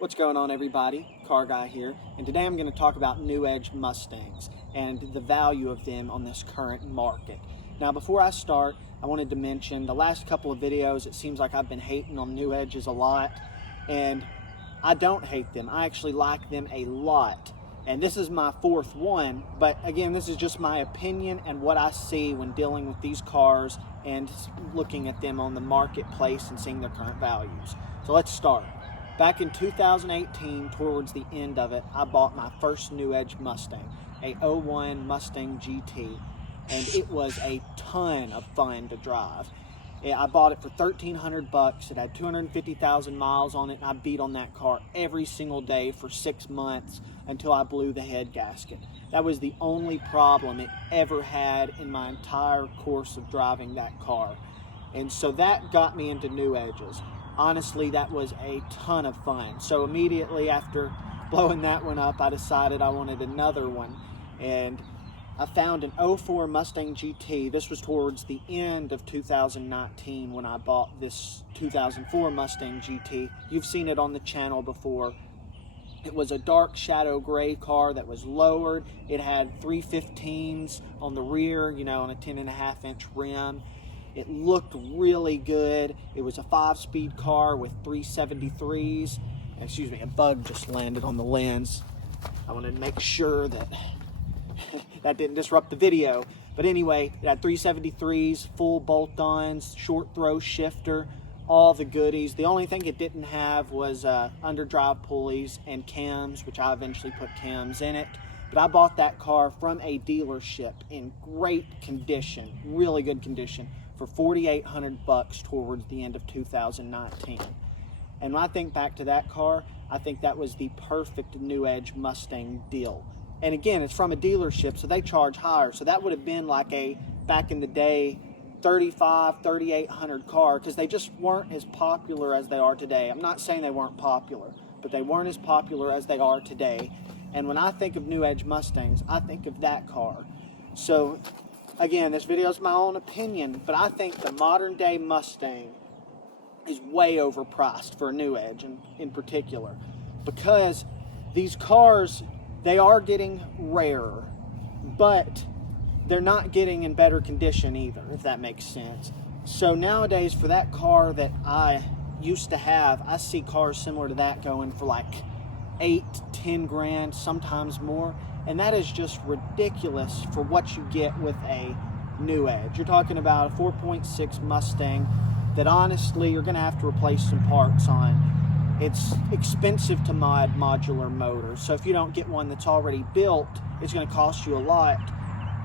What's going on, everybody? Car Guy here, and today I'm going to talk about new Edge Mustangs and the value of them on this current market. Now, before I start, I wanted to mention the last couple of videos, it seems like I've been hating on new Edges a lot, and I don't hate them. I actually like them a lot, and this is my fourth one, but again, this is just my opinion and what I see when dealing with these cars and looking at them on the marketplace and seeing their current values. So let's start. Back in 2018, towards the end of it, I bought my first new Edge Mustang, a 01 Mustang GT, and it was a ton of fun to drive. I bought it for $1,300. It had 250,000 miles on it, and I beat on that car every single day for 6 months until I blew the head gasket. That was the only problem it ever had in my entire course of driving that car. And so that got me into new Edges. Honestly, that was a ton of fun. So immediately after blowing that one up, I decided I wanted another one. And I found an 04 Mustang GT. This was towards the end of 2019 when I bought this 2004 Mustang GT. You've seen it on the channel before. It was a dark shadow gray car that was lowered. It had 315s on the rear, on a 10.5-inch rim. It looked really good. It was a 5-speed car with 373s. Excuse me, a bug just landed on the lens. I wanted to make sure that that didn't disrupt the video. But anyway, it had 373s, full bolt-ons, short throw shifter, all the goodies. The only thing it didn't have was underdrive pulleys and cams, which I eventually put cams in it. But I bought that car from a dealership in great condition, really good condition, for $4,800 towards the end of 2019. And when I think back to that car, I think that was the perfect new Edge Mustang deal. And again, it's from a dealership, so they charge higher. So that would have been like a, back in the day, $3,800 car, because they just weren't as popular as they are today. I'm not saying they weren't popular, but they weren't as popular as they are today. And when I think of new Edge Mustangs, I think of that car. So again, this video is my own opinion, but I think the modern day Mustang is way overpriced for a new Edge in particular, because these cars, they are getting rarer, but they're not getting in better condition either, if that makes sense. So nowadays, for that car that I used to have, I see cars similar to that going for like 8, 10 grand, sometimes more. And that is just ridiculous for what you get with a new Edge. You're talking about a 4.6 Mustang that honestly you're going to have to replace some parts on. It's expensive to mod modular motors. So if you don't get one that's already built, it's going to cost you a lot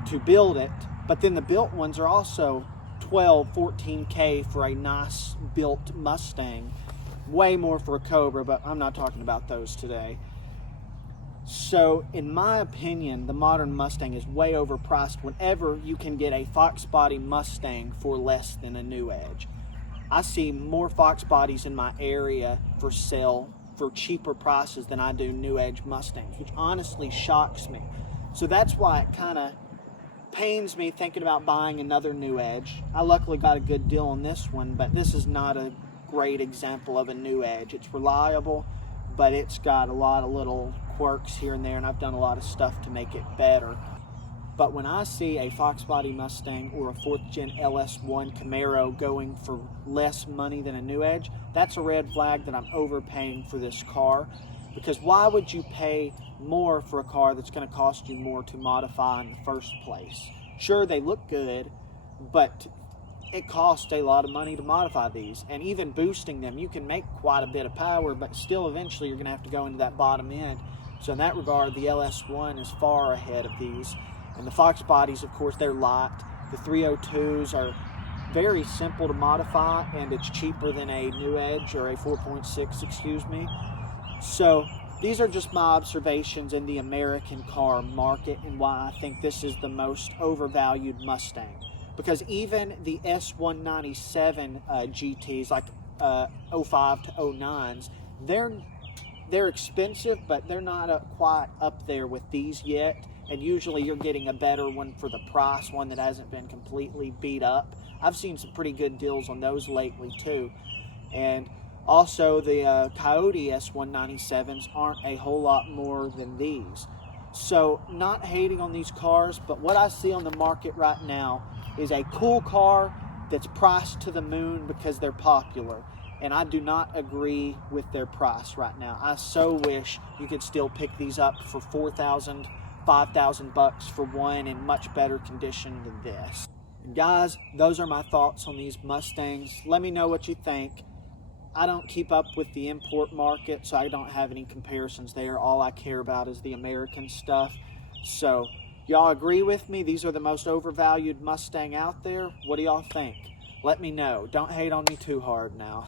to build it. But then the built ones are also 12, 14K for a nice built Mustang. Way more for a Cobra, but I'm not talking about those today. So, in my opinion, the modern Mustang is way overpriced whenever you can get a Fox body Mustang for less than a new Edge. I see more Fox bodies in my area for sale for cheaper prices than I do new Edge Mustangs, which honestly shocks me. So that's why it kind of pains me thinking about buying another new Edge. I luckily got a good deal on this one, but this is not a great example of a new Edge. It's reliable, but it's got a lot of little quirks here and there, and I've done a lot of stuff to make it better. But when I see a Fox body Mustang or a 4th gen LS1 Camaro going for less money than a new Edge, that's a red flag that I'm overpaying for this car. Because why would you pay more for a car that's going to cost you more to modify in the first place? Sure, they look good, but it costs a lot of money to modify these. And even boosting them, you can make quite a bit of power, but still eventually you're going to have to go into that bottom end. So in that regard, the LS1 is far ahead of these. And the Fox bodies, of course, they're light. The 302s are very simple to modify, and it's cheaper than a new Edge or a 4.6, excuse me. So these are just my observations in the American car market and why I think this is the most overvalued Mustang. Because even the S197 GTs, like 05 to 09s, they're expensive, but they're not quite up there with these yet. And usually you're getting a better one for the price, one that hasn't been completely beat up. I've seen some pretty good deals on those lately too. And Also, the Coyote S197s aren't a whole lot more than these. So, not hating on these cars, but what I see on the market right now is a cool car that's priced to the moon because they're popular. And I do not agree with their price right now. I so wish you could still pick these up for $4,000, $5,000 for one in much better condition than this. And guys, those are my thoughts on these Mustangs. Let me know what you think. I don't keep up with the import market, so I don't have any comparisons there. All I care about is the American stuff. So, y'all agree with me? These are the most overvalued Mustang out there. What do y'all think? Let me know. Don't hate on me too hard now.